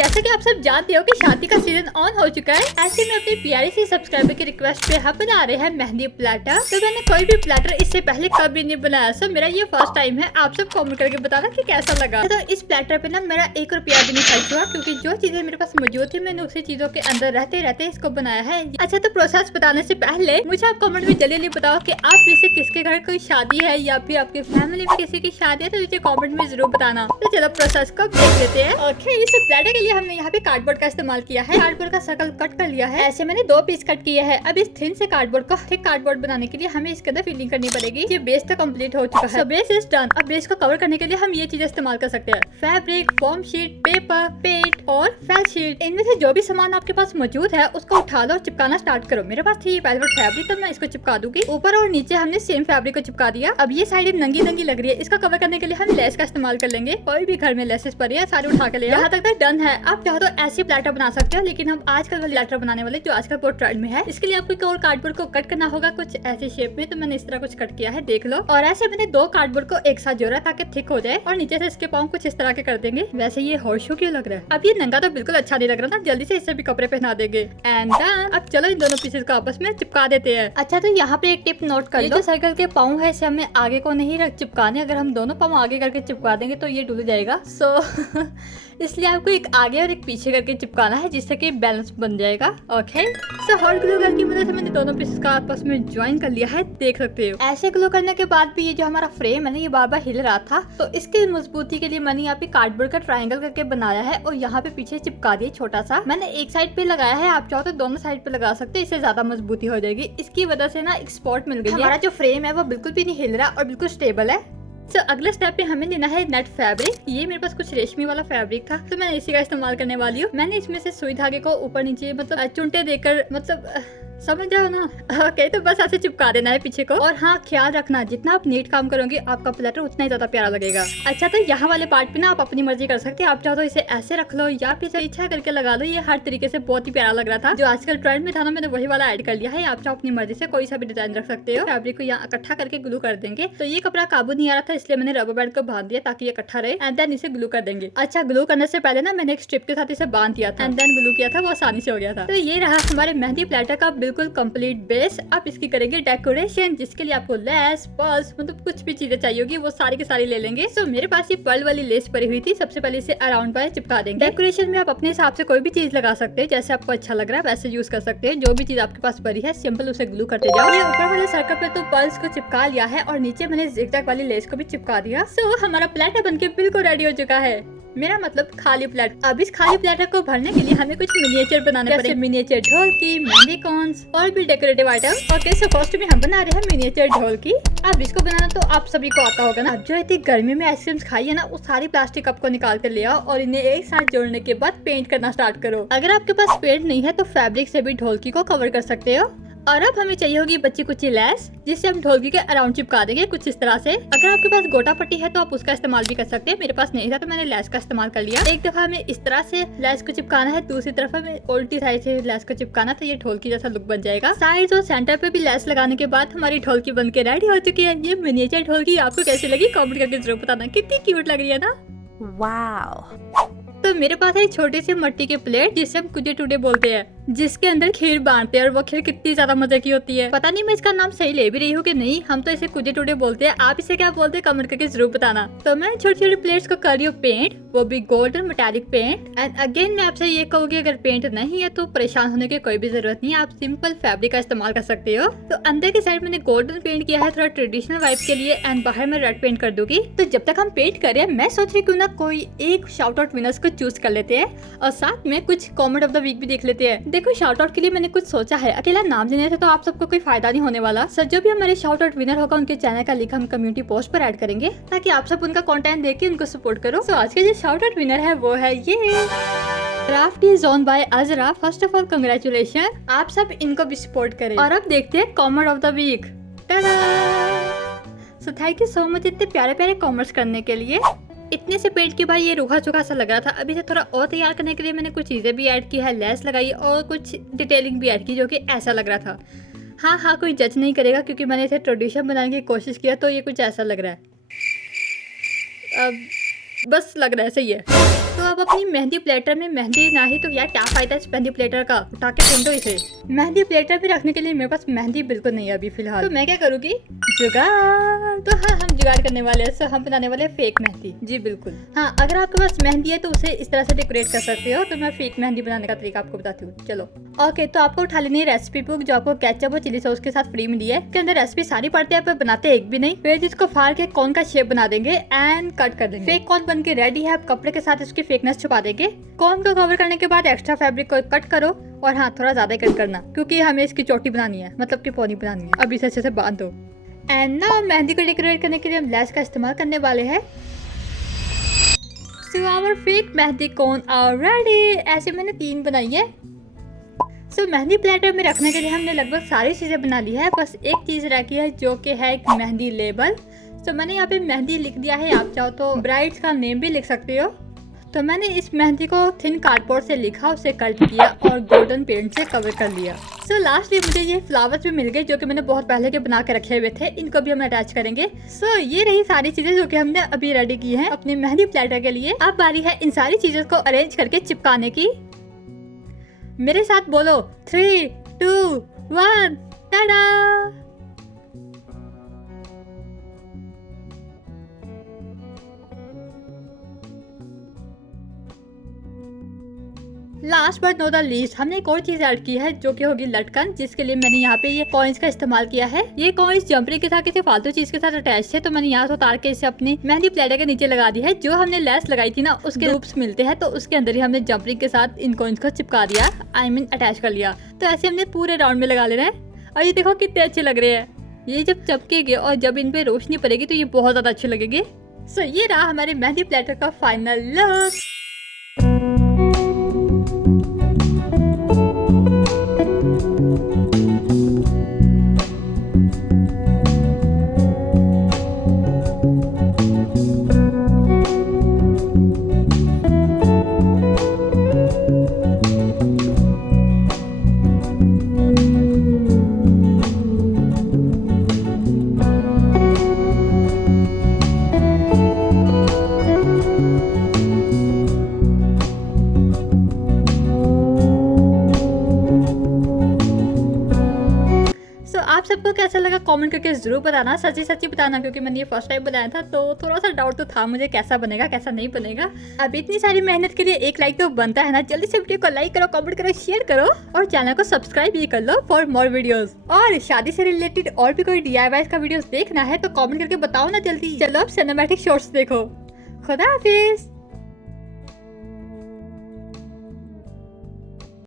जैसा कि आप सब जानते हो कि शादी का सीजन ऑन हो चुका है, ऐसे में अपनी प्यारी सी सब्सक्राइबर की रिक्वेस्ट पे हम बना रहे हैं मेहंदी प्लेटर। तो मैंने कोई भी प्लेटर इससे पहले कभी नहीं बनाया, सो मेरा ये फर्स्ट टाइम है। आप सब कमेंट करके बताना कि कैसा लगा। तो इस प्लेटर पे ना मेरा 1 रुपया भी नहीं खर्च हुआ, क्योंकि जो चीजें मेरे पास मौजूद थी मैंने उसी चीजों के अंदर रहते रहते इसको बनाया है। अच्छा, तो प्रोसेस बताने से पहले मुझे आप कमेंट में जल्दी बताओ कि आप में से किसके घर कोई शादी है या फिर आपकी फैमिली में किसी की शादी है, तो मुझे कमेंट में जरूर बताना। तो चलो प्रोसेस को देख लेते हैं। ओके, इस प्लेटर के लिए हमने यहाँ पे कार्डबोर्ड का इस्तेमाल किया है। कार्डबोर्ड का सर्कल कट कर लिया है। ऐसे मैंने 2 पीस कट किए हैं। अब इस थिन से कार्डबोर्ड को थिक कार्डबोर्ड बनाने के लिए हमें इसके अंदर फिलिंग करनी पड़ेगी। ये बेस तो कंप्लीट हो चुका है। Base is done. अब बेस को कवर करने के लिए हम ये चीजें इस्तेमाल कर सकते हैं: fabric, foam sheet, paper, paint और फेल शीट। इनमें से जो भी सामान आपके पास मौजूद है उसको उठा लो और चिपकाना स्टार्ट करो। मेरे पास थी वेलवेट फैब्रिक, तो मैं इसको चिपका दूंगी। ऊपर और नीचे हमने सेम फैब्रिक को चिपका दिया। अब ये साइड नंगी नंगी लग रही है, इसको कवर करने के लिए हम लेस का इस्तेमाल कर लेंगे। कोई भी घर में लेसेस पड़ी है, सारे उठा के ले। यहाँ तक डन है। आप चाहो तो ऐसी प्लेटर बना सकते हो, लेकिन हम आजकल वाली प्लेटर बनाने वाले जो आजकल बहुत ट्रेंड में है। इसके लिए आपको एक और कार्डबोर्ड को कट करना होगा कुछ ऐसे शेप में। तो मैंने इस तरह कुछ कट किया है, देख लो। और ऐसे मैंने 2 कार्डबोर्ड को एक साथ जोड़ा ताकि थिक हो जाए, और नीचे से इसके पाँव कुछ इस तरह के कर देंगे। वैसे ये हॉर्स शू क्यों लग रहा है? अब ये नंगा तो बिल्कुल अच्छा नहीं लग रहा ना, जल्दी से इससे भी कपड़े पहना देंगे। एंड अब चलो इन दोनों पीसेस को आपस में चिपका देते हैं। अच्छा, तो यहाँ पे एक टिप नोट कर लो। जो साइकिल के पाँव है इसे हमें आगे को नहीं रख चिपकाने। अगर हम दोनों पाँव आगे करके चिपका देंगे तो ये डूब जाएगा। सो इसलिए आपको एक आगे और एक पीछे करके चिपकाना है, जिससे कि बैलेंस बन जाएगा। Okay, so hot glue gun की मदद से मैंने दोनों पीसेस का आपस में ज्वाइन कर लिया है, देख सकते हो। ऐसे ग्लू करने के बाद भी ये जो हमारा फ्रेम है ना, ये बार बार हिल रहा था, तो इसकी मजबूती के लिए मैंने यहाँ पे कार्डबोर्ड का ट्रायंगल करके बनाया है और यहाँ पे पीछे चिपका दिया छोटा सा। मैंने एक साइड पे लगाया है, आप चाहो तो दोनों साइड पे लगा सकते हैं, इससे ज्यादा मजबूती हो जाएगी। इसकी वजह से ना एक स्पॉट मिल गई है। हमारा जो फ्रेम है वो बिल्कुल भी नहीं हिल रहा और बिल्कुल स्टेबल है। तो अगले स्टेप पे हमें लेना है नेट फैब्रिक। ये मेरे पास कुछ रेशमी वाला फैब्रिक था, तो मैं इसी का इस्तेमाल करने वाली हूँ। मैंने इसमें से सुई धागे को ऊपर नीचे मतलब चुनटे देकर, मतलब समझ जाओ ना। ओके, तो बस ऐसे चिपका देना है पीछे को। और हाँ, ख्याल रखना जितना आप नीट काम करोगे आपका प्लेटर उतना ही ज्यादा प्यारा लगेगा। अच्छा, तो यहाँ वाले पार्ट पे ना आप अपनी मर्जी कर सकते हैं। आप चाहो तो इसे ऐसे रख लो या फिर इच्छा करके लगा लो। ये हर तरीके से बहुत ही प्यारा लग रहा था। जो आजकल ट्रेंड में था ना, मैंने वही वाला ऐड कर लिया है। आप चाहो अपनी मर्जी से कोई सा भी डिजाइन रख सकते हो। फैब्रिक को यहाँ इकट्ठा करके ग्लू कर देंगे। तो ये कपड़ा काबू नहीं आ रहा था, इसलिए मैंने रबर बैंड को बांध दिया ताकि ये इकट्ठा रहे। एंड देन इसे ग्लू कर देंगे। अच्छा, ग्लू करने से पहले ना मैंने एक स्ट्रिप के साथ इसे बांध दिया था एंड देन ग्लू किया था, वो आसानी से हो गया था। तो ये रहा हमारे मेहंदी प्लेटर का बिल्कुल कंप्लीट बेस। अब इसकी करेंगे डेकोरेशन, जिसके लिए आपको लेस, पर्ल्स, मतलब कुछ भी चीजें चाहिए होगी वो सारी की सारी ले लेंगे। सो मेरे पास ये पर्ल वाली लेस पड़ी हुई थी। सबसे पहले इसे अराउंड पर चिपका देंगे। डेकोरेशन में आप अपने हिसाब से कोई भी चीज लगा सकते हैं, जैसे आपको अच्छा लग रहा है वैसे यूज कर सकते हैं। जो भी चीज आपके पास पड़ी है सिंपल उसे ग्लू करते जाओ। ये ऊपर वाले सर्कल पे तो पर्ल्स को चिपका लिया है और नीचे मैंने जिगजैग वाली लेस को भी चिपका दिया। सो हमारा प्लेटर बनके बिल्कुल रेडी हो चुका है। मेरा मतलब खाली प्लेट। अब इस खाली प्लेटर को भरने के लिए हमें कुछ मिनिएचर बनाने पड़ेंगे। मिनिएचर ढोलकी, मेहंदी कॉन्स और भी decorative item. Okay, so first में हम बना रहे हैं मिनिएचर ढोलकी। अब इसको बनाना तो आप सभी को आता होगा ना। अब जो इतनी गर्मी में आइसक्रीम्स खाई है ना, वो सारी प्लास्टिक कप को निकाल कर ले आओ और इन्हें एक साथ जोड़ने के बाद पेंट करना स्टार्ट करो। अगर आपके पास पेंट नहीं है तो फैब्रिक से भी ढोलकी को कवर कर सकते हो। और अब हमें चाहिए होगी बच्ची कुची लेस, जिससे हम ढोलकी के अराउंड चिपका देंगे कुछ इस तरह से। अगर आपके पास गोटा पट्टी है तो आप उसका इस्तेमाल भी कर सकते हैं। मेरे पास नहीं था तो मैंने लेस का इस्तेमाल कर लिया। एक दफा हमें इस तरह से लेस को चिपकाना है, दूसरी तरफ हमें उल्टी साइड से लेस को चिपकाना, तो ये ढोलकी जैसा लुक बन जाएगा। साइड और सेंटर पे भी लेस लगाने के बाद हमारी ढोलकी बन के रेडी हो चुकी है। ये मिनिएचर ढोलकी आपको कैसी लगी कमेंट करके जरूर बताना। कितनी क्यूट लग रही है ना। वाओ। तो मेरे पास है छोटी सी मिट्टी के प्लेट, जिसे हम कुजे टूडे बोलते हैं, जिसके अंदर खीर बांटते हैं। और वो खीर कितनी ज्यादा मजे की होती है। पता नहीं मैं इसका नाम सही ले भी रही हूँ कि नहीं। हम तो इसे कुजे टूडे बोलते हैं, आप इसे क्या बोलते हैं कमेंट करके जरूर बताना। तो मैं छोटी छोटी प्लेट्स को कर रही हूँ पेंट, वो भी golden metallic paint. And again मैं आपसे ये कहूँगी, अगर पेंट नहीं है तो परेशान होने की कोई भी जरूरत नहीं है। आप सिंपल फैब्रिक का इस्तेमाल कर सकते हो। तो अंदर की साइड मैंने गोल्डन पेंट किया है थोड़ा ट्रेडिशनल वाइब के लिए, एंड बाहर में रेड पेंट कर दूंगी। तो जब तक हम पेंट कर रहे हैं, मैं सोच रही क्यों ना कोई एक शाउट आउट विनर्स को चूज कर लेते हैं और साथ में कुछ कमेंट ऑफ द वीक भी देख लेते हैं। देखो, शाउट आउट के लिए मैंने कुछ सोचा है। अकेला नाम देने से तो आप सबको कोई फायदा नहीं होने वाला। सर, जो भी हमारे शाउट आउट विनर होगा उनके चैनल का लिंक हम कम्युनिटी पोस्ट पर ऐड करेंगे, ताकि आप सब उनका कंटेंट देख के उनको सपोर्ट करो। तो आज के जो शाउट आउट विनर है वो है ये craft is own by Azra. First of all congratulation, आप सब इनको भी सपोर्ट करें। और अब देखते हैं comment of the week. So thank you so much इतने प्यारे प्यारे कमेंट्स करने के लिए। इतने से पेंट के भाई ये रूखा चुखा सा लग रहा था। अभी से थोड़ा और तैयार करने के लिए मैंने कुछ चीजें भी ऐड की है, लेस लगाई और कुछ डिटेलिंग भी ऐड की, जो कि ऐसा लग रहा था। हाँ, कोई जज नहीं करेगा क्योंकि मैंने इसे ट्रेडिशन बनाने की कोशिश किया, तो ये कुछ ऐसा लग रहा है। अब बस लग रहा है सही है। तो अब अपनी मेहंदी प्लेटर में मेहंदी ना ही तो यार क्या फायदा इस मेहंदी प्लेटर का, उठा के फेंक दो इसे। मेहंदी प्लेटर भी रखने के लिए मेरे पास मेहंदी बिल्कुल नहीं है अभी फिलहाल, तो मैं क्या करूँगी, जुगाड़। तो हाँ, हम जुगाड़ करने वाले हैं। हम बनाने वाले हैं फेक मेहंदी। जी बिल्कुल। हाँ, अगर आपके पास मेहंदी है तो उसे इस तरह से डेकोरेट कर सकते हो। तो मैं फेक मेहंदी बनाने का तरीका आपको बताती हूँ। चलो ओके, तो आपको उठा लेनी है रेसिपी बुक जो आपको केचप और चिली सॉस के साथ फ्री मिली है। इसके अंदर रेसिपी सारी पढ़ते हैं पर बनाते एक भी नहीं। फिर जिसको फाड़ के कॉर्न का शेप बना देंगे एंड कट कर देंगे। फेक कॉर्न बन के रेडी है। आप कपड़े के साथ इसकी फेकनेस छुपा देंगे। कॉर्न को कवर करने के बाद एक्स्ट्रा फैब्रिक को कट करो, और हाँ थोड़ा ज्यादा कट करना क्योंकि हमें इसकी चोटी बनानी है, मतलब की पोनी बनानी है। अब इसे अच्छे से बांध दो। एंड नाउ मेहंदी को डेकोरेट करने के लिए हम लेस का इस्तेमाल करने वाले हैं। So our fake mehndi cone are ready. ऐसे मैंने 3 बनाई है। सो मेहंदी प्लेटर में रखने के लिए हमने लगभग सारी चीजें बना ली है। बस एक चीज रखी है जो कि है एक मेहंदी लेबल। सो मैंने यहाँ पे मेहंदी लिख दिया है। आप चाहो तो ब्राइड्स का नेम भी लिख सकते हो। तो मैंने इस मेहंदी को थिन कार्डबोर्ड से लिखा, उसे कट किया और गोल्डन पेंट से कवर कर लिया। सो लास्टली मुझे ये फ्लावर्स भी मिल गए जो कि मैंने बहुत पहले के बना के रखे हुए थे। इनको भी हम अटैच करेंगे। सो ये रही सारी चीजें जो कि हमने अभी रेडी की हैं अपनी मेहंदी प्लेटर के लिए। अब बारी है इन सारी चीजों को अरेंज करके चिपकाने की। मेरे साथ बोलो 3, 2, 1 Tada. Last but not the least, हमने एक और चीज ऐड की है जो कि होगी लटकन, जिसके लिए मैंने यहाँ पे ये कॉइन्स का इस्तेमाल किया है। ये कॉइन्स जंपरी के साथ किसी फालतू चीज के साथ अटैच थे, तो मैंने यहाँ से उतार के इसे अपनी मेहंदी प्लेटर के नीचे लगा दी है। जो हमने लेस लगाई थी ना उसके लूप्स मिलते हैं, तो उसके अंदर ही हमने जंपरी के साथ इन कॉइन्स को चिपका दिया, आई मीन अटैच कर लिया। तो ऐसे हमने पूरे राउंड में लगा लेना है। और ये देखो कितने अच्छे लग रहे हैं। ये जब चपकेंगे और जब इन पे रोशनी पड़ेगी तो ये बहुत ज्यादा अच्छे लगेंगे। सो ये रहा हमारे मेहंदी प्लेटर का फाइनल लुक। आप सबको कैसा लगा कमेंट करके जरूर बताना। सच्ची सच्ची बताना क्योंकि मैंने ये फर्स्ट टाइम बनाया था तो थोड़ा सा डाउट तो था मुझे कैसा बनेगा कैसा नहीं बनेगा। अब इतनी सारी मेहनत के लिए एक लाइक तो बनता है ना। जल्दी से वीडियो को लाइक करो, कमेंट करो, शेयर करो और चैनल को सब्सक्राइब भी कर लो फॉर मोर वीडियोस। और शादी से रिलेटेड और भी कोई DIY का वीडियोस देखना है तो कमेंट करके बताओ ना जल्दी। चलो अब सिनेमैटिक शॉर्ट्स देखो। खुदा हाफिज।